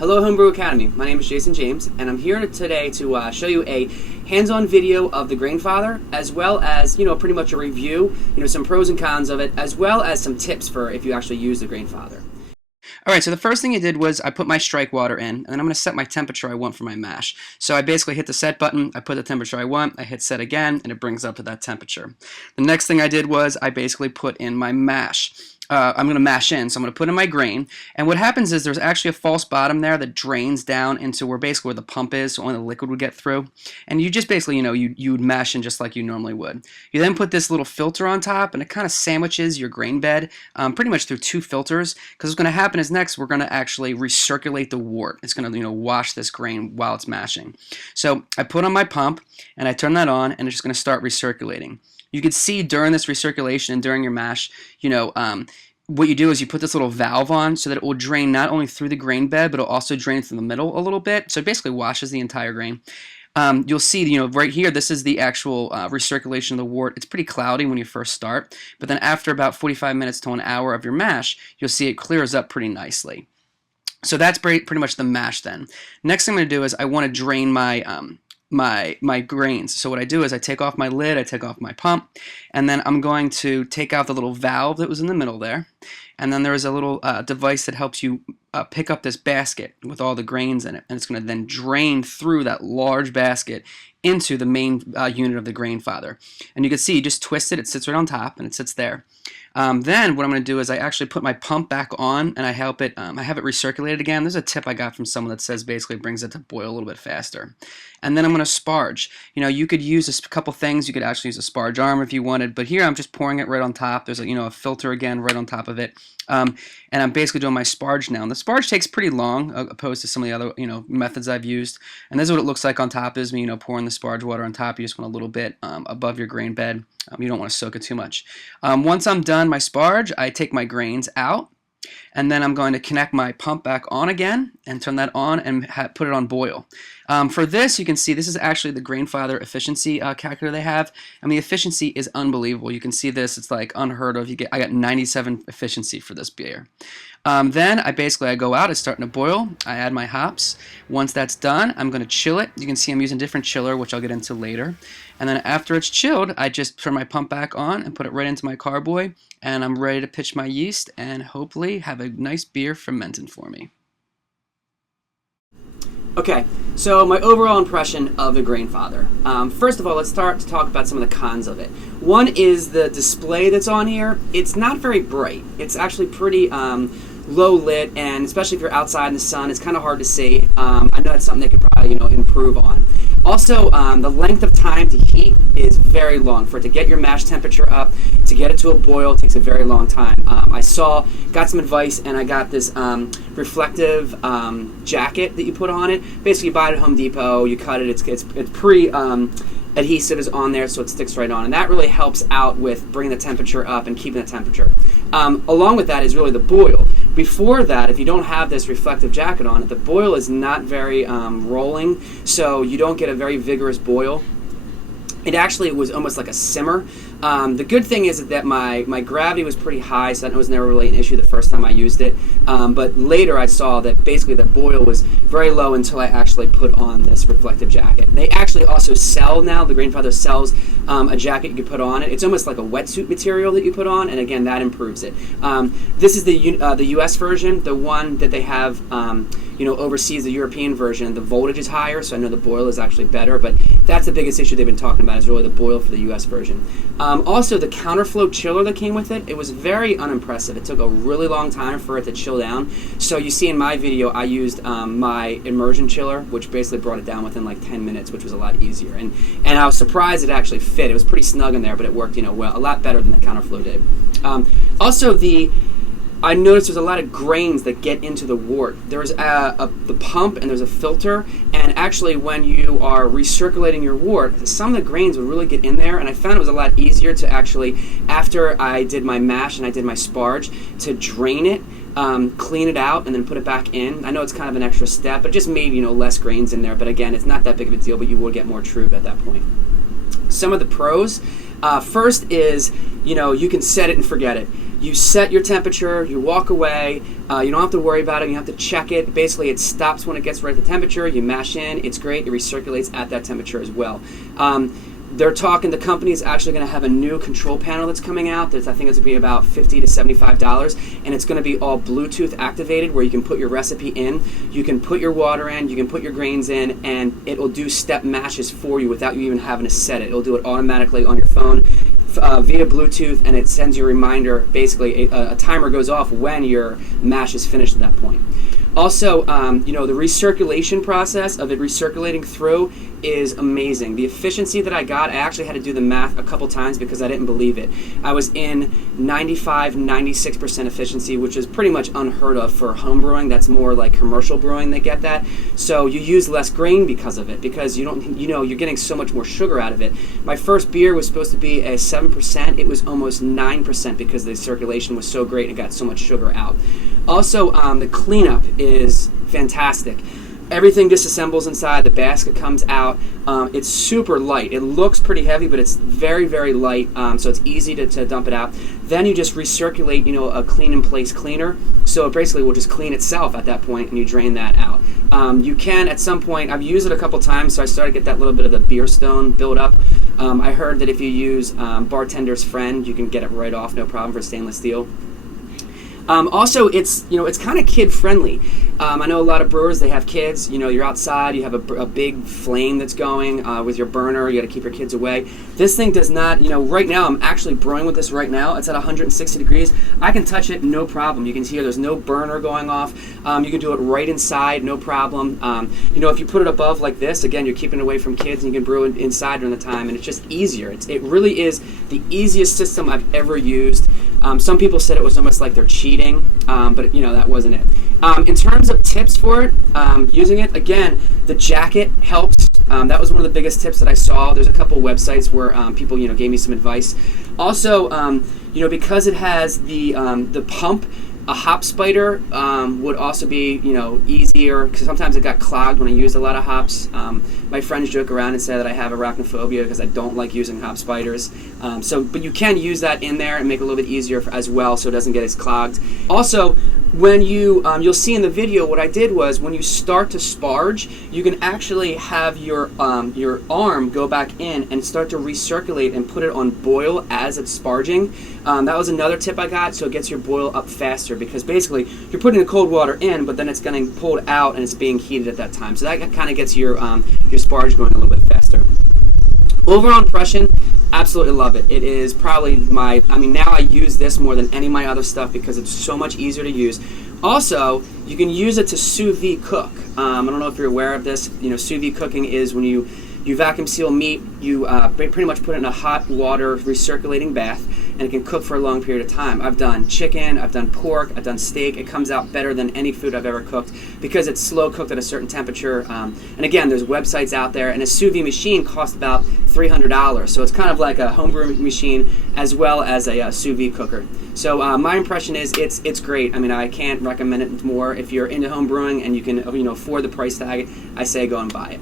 Hello Homebrew Academy, my name is Jason James, and I'm here today to show you a hands-on video of the Grainfather, as well as, pretty much a review, some pros and cons of it, as well as some tips for if you actually use the Grainfather. Alright, so the first thing I did was I put my strike water in, and then I'm going to set my temperature I want for my mash. So I basically hit the set button, I put the temperature I want, I hit set again, and it brings up to that temperature. The next thing I did was I basically put in my mash. I'm going to mash in, so I'm going to put in my grain, and what happens is there's actually a false bottom there that drains down into where the pump is, so only the liquid would get through, and you just basically, you would mash in just like you normally would. You then put this little filter on top, and it kind of sandwiches your grain bed pretty much through two filters, because what's going to happen is next we're going to actually recirculate the wort. It's going to, wash this grain while it's mashing. So I put on my pump, and I turn that on, and it's just going to start recirculating. You can see during this recirculation and during your mash, what you do is you put this little valve on so that it will drain not only through the grain bed, but it'll also drain through the middle a little bit. So it basically washes the entire grain. You'll see, right here, this is the actual recirculation of the wort. It's pretty cloudy when you first start, but then after about 45 minutes to an hour of your mash, you'll see it clears up pretty nicely. So that's pretty much the mash then. Next thing I'm going to do is I want to drain my my grains. So what I do is I take off my lid, I take off my pump, and then I'm going to take out the little valve that was in the middle there, and then there is a little device that helps you pick up this basket with all the grains in it, and it's going to then drain through that large basket into the main unit of the Grainfather. And you can see, you just twist it, it sits right on top, and it sits there. Then what I'm going to do is I actually put my pump back on, and I have it recirculated again. There's a tip I got from someone that says basically brings it to boil a little bit faster. And then I'm going to sparge. You could use a couple things. You could actually use a sparge arm if you wanted, but here I'm just pouring it right on top. There's a filter again right on top of it. And I'm basically doing my sparge now. And the sparge takes pretty long, opposed to some of the other methods I've used. And this is what it looks like on top. Is me pouring the sparge water on top. You just want a little bit above your grain bed. You don't want to soak it too much. Once I'm done my sparge, I take my grains out, and then I'm going to connect my pump back on again and turn that on and put it on boil. For this, you can see this is actually the Grainfather efficiency calculator they have. I mean, the efficiency is unbelievable. You can see this; it's like unheard of. I got 97 efficiency for this beer. Then I go out, it's starting to boil, I add my hops. Once that's done, I'm going to chill it. You can see I'm using a different chiller, which I'll get into later. And then after it's chilled, I just turn my pump back on and put it right into my carboy, and I'm ready to pitch my yeast and hopefully have a nice beer fermenting for me. Okay, so my overall impression of the Grainfather. First of all, let's start to talk about some of the cons of it. One is the display that's on here. It's not very bright. It's actually pretty low lit, and especially if you're outside in the sun, it's kind of hard to see. I know that's something they could probably improve on. Also, the length of time to heat is very long. For it to get your mash temperature up, to get it to a boil, takes a very long time. I got some advice, and I got this reflective jacket that you put on it. Basically, you buy it at Home Depot, you cut it, it's adhesive is on there, so it sticks right on, and that really helps out with bringing the temperature up and keeping the temperature. Along with that is really the boil. Before that, if you don't have this reflective jacket on it, the boil is not very rolling, so you don't get a very vigorous boil. It actually was almost like a simmer. The good thing is that my gravity was pretty high, so that was never really an issue the first time I used it. But later I saw that basically the boil was very low until I actually put on this reflective jacket. They actually also sell now, the Grainfather sells a jacket you can put on it. It's almost like a wetsuit material that you put on, and again, that improves it. This is the US version, the one that they have overseas, the European version. The voltage is higher, so I know the boil is actually better, but that's the biggest issue they've been talking about, is really the boil for the US version. Also, the counterflow chiller that came with it was very unimpressive. It took a really long time for it to chill down. So you see in my video, I used my immersion chiller, which basically brought it down within like 10 minutes, which was a lot easier. And I was surprised it actually fit. It was pretty snug in there, but it worked well, a lot better than the counterflow did. Also, I noticed there's a lot of grains that get into the wort. There's the pump, and there's a filter, and actually when you are recirculating your wort, some of the grains would really get in there, and I found it was a lot easier to actually, after I did my mash and I did my sparge, to drain it, clean it out, and then put it back in. I know it's kind of an extra step, but it just made less grains in there, but again, it's not that big of a deal, but you will get more trube at that point. Some of the pros, first is, you can set it and forget it. You set your temperature, you walk away, you don't have to worry about it, you don't have to check it. Basically, it stops when it gets right at the temperature, you mash in, it's great, it recirculates at that temperature as well. They're talking, the company is actually going to have a new control panel that's coming out. I think it's going to be about $50 to $75, and it's going to be all Bluetooth activated where you can put your recipe in, you can put your water in, you can put your grains in, and it will do step mashes for you without you even having to set it. It'll do it automatically on your phone via Bluetooth, and it sends you a reminder. Basically, a timer goes off when your mash is finished at that point. Also, the recirculation process of it recirculating through is amazing. The efficiency that I got, I actually had to do the math a couple times because I didn't believe it. I was in 95, 96% efficiency, which is pretty much unheard of for home brewing. That's more like commercial brewing that get that. So you use less grain because of it, because you're getting so much more sugar out of it. My first beer was supposed to be a 7%. It was almost 9% because the circulation was so great and it got so much sugar out. Also, the cleanup is fantastic. Everything disassembles inside, the basket comes out. It's super light. It looks pretty heavy, but it's very, very light, so it's easy to dump it out. Then you just recirculate, a clean-in-place cleaner, so it basically will just clean itself at that point, and you drain that out. You can, at some point, I've used it a couple times, so I started to get that little bit of the beer stone build up. I heard that if you use Bartender's Friend, you can get it right off, no problem, for stainless steel. Also, it's kind of kid friendly. I know a lot of brewers, they have kids. You're outside, you have a big flame that's going with your burner. You got to keep your kids away. This thing does not. Right now I'm actually brewing with this right now. It's at 160 degrees. I can touch it, no problem. You can hear there's no burner going off. You can do it right inside, no problem. If you put it above like this, again, you're keeping it away from kids, and you can brew it inside during the time, and it's just easier. It really is the easiest system I've ever used. Some people said it was almost like they're cheating, but that wasn't it. In terms of tips for it, using it, again, the jacket helps. That was one of the biggest tips that I saw. There's a couple websites where people gave me some advice. Also, because it has the pump, a hop spider would also be easier, because sometimes it got clogged when I used a lot of hops. My friends joke around and say that I have arachnophobia because I don't like using hop spiders. But you can use that in there and make it a little bit easier as well, so it doesn't get as clogged. Also, when you'll see in the video, what I did was when you start to sparge, you can actually have your arm go back in and start to recirculate and put it on boil as it's sparging. That was another tip I got, so it gets your boil up faster, because basically you're putting the cold water in, but then it's getting pulled out and it's being heated at that time. So that kind of gets your sparge going a little bit faster. Overall impression, absolutely love it. It is probably now I use this more than any of my other stuff because it's so much easier to use. Also, you can use it to sous-vide cook. I don't know if you're aware of this. Sous-vide cooking is when you vacuum seal meat, you pretty much put it in a hot water recirculating bath, and it can cook for a long period of time. I've done chicken, I've done pork, I've done steak. It comes out better than any food I've ever cooked because it's slow cooked at a certain temperature. And again, there's websites out there, and a sous vide machine costs about $300. So it's kind of like a homebrew machine as well as a sous vide cooker. So my impression is it's great. I can't recommend it more. If you're into home brewing and you can afford the price tag, I say go and buy it.